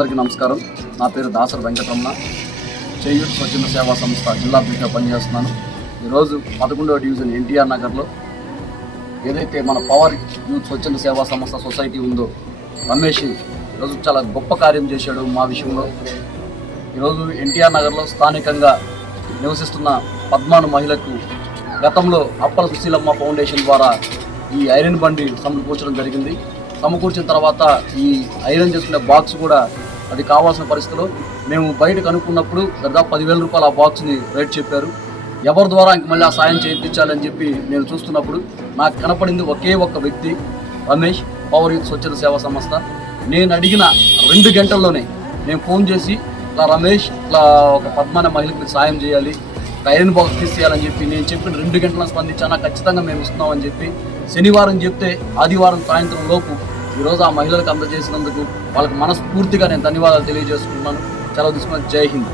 అందరికీ నమస్కారం. నా పేరు దాసరి వెంకటరమణ. చేయూత్ స్వచ్ఛంద సేవా సంస్థ జిల్లా అధ్యక్షుడిగా పనిచేస్తున్నాను. ఈరోజు 11వ డివిజన్ ఎన్టీఆర్ నగర్లో ఏదైతే మన పవర్ యూత్ స్వచ్ఛంద సేవా సంస్థ సొసైటీ ఉందో రమేష్ ఈరోజు చాలా గొప్ప కార్యం చేశాడు మా విషయంలో. ఈరోజు ఎన్టీఆర్ నగర్లో స్థానికంగా నివసిస్తున్న పద్మాను మహిళకు గతంలో అప్పల సుశీలమ్మ ఫౌండేషన్ ద్వారా ఈ ఐరన్ బండి సమకూర్చడం జరిగింది. సమకూర్చిన తర్వాత ఈ ఐరన్ చేసుకునే బాక్స్ కూడా అది కావాల్సిన పరిస్థితిలో మేము బయటకు అనుకున్నప్పుడు దాదాపు 10,000 రూపాయలు ఆ బాక్స్ని రేట్ చెప్పారు. ఎవరి ద్వారా ఇంక మళ్ళీ ఆ సాయం చేయించాలని చెప్పి నేను చూస్తున్నప్పుడు నాకు కనపడింది ఒకే ఒక్క వ్యక్తి, రమేష్, పవర్ యూత్ స్వచ్ఛంద సేవా సంస్థ. నేను అడిగిన 2 గంటల్లోనే నేను ఫోన్ చేసి ఇలా రమేష్ ఇట్లా ఒక పద్మాన మహిళకి మీరు సాయం చేయాలి, ఐరన్ బాక్స్ తీసేయాలని చెప్పి నేను చెప్పిన 2 గంటలను స్పందించాను. ఖచ్చితంగా మేము ఇస్తున్నామని చెప్పి శనివారం చెప్తే ఆదివారం సాయంత్రం లోపు ఈరోజు ఆ మహిళలకు అందజేసినందుకు వాళ్ళకి మనస్ఫూర్తిగా నేను ధన్యవాదాలు తెలియజేసుకుంటున్నాను. సెలవు తీసుకున్నాను. జై హింద్.